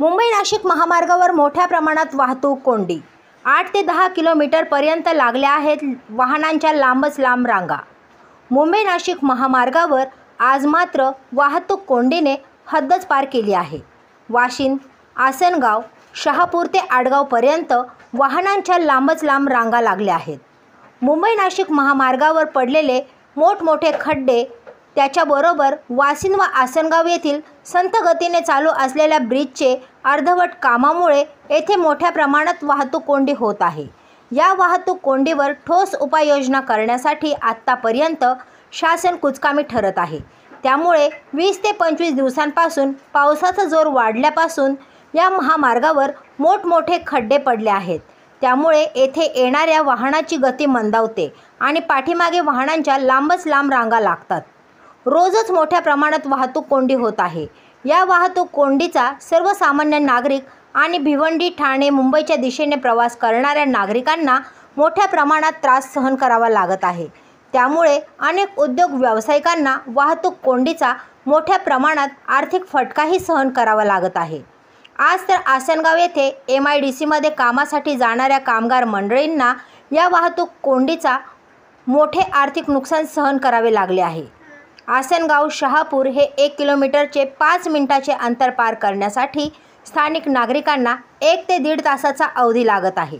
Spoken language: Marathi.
मुंबई नाशिक महामार्गावर मोठ्या प्रमाणात वाहतूक कोंडी। 8 ते 10 किलोमीटरपर्यंत लागल्या आहेत वाहनांच्या लांबच लांब रांगा। मुंबई नाशिक महामार्गावर आज मात्र वाहतूक कोंडीने हद्दच पार केली आहे। वाशिंद, आसनगाव, शहापूर ते आडगावपर्यंत वाहनांच्या लांबच लांब रांगा लागल्या आहेत। मुंबई नाशिक महामार्गावर पडलेले मोठमोठे खड्डे, त्याच्याबरोबर वाशिंद व आसनगाव येथील संथ गतीने चालू असलेल्या ब्रिजचे अर्धवट कामामुळे येथे मोठ्या प्रमाणात वाहतूक कोंडी होत आहे। या वाहतूक कोंडीवर ठोस उपाययोजना करण्यासाठी आत्तापर्यंत शासन कुचकामी ठरत आहे। त्यामुळे 20 ते 25 दिवसांपासून पावसाचा जोर वाढल्यापासून या महामार्गावर मोठमोठे खड्डे पडले आहेत। त्यामुळे येथे येणाऱ्या वाहनाची गती मंदावते आणि पाठीमागे वाहनांच्या लांबच लांब रांगा लागतात। रोजच मोठ्या प्रमाणात वाहतूक कोंडी होत आहे। या वाहतूक कोंडीचा सर्वसामान्य नागरिक आणि भिवंडी, ठाणे, मुंबईच्या दिशेने प्रवास करणाऱ्या नागरिकांना मोठ्या प्रमाणात त्रास सहन करावा लागत आहे। त्यामुळे अनेक उद्योग व्यावसायिकांना वाहतूक कोंडीचा मोठ्या प्रमाणात आर्थिक फटकाही सहन करावा लागत आहे। आज तर आसनगाव येथे MIDCमध्ये कामासाठी जाणाऱ्या कामगार मंडळींना या वाहतूक कोंडीचा मोठे आर्थिक नुकसान सहन करावे लागले आहे। आसनगाव शहापूर हे 1 किलोमीटरचे 5 मिनिटाचे अंतर पार करण्यासाठी स्थानिक नागरिकांना 1 ते 1.5 तासाचा अवधी लागत आहे।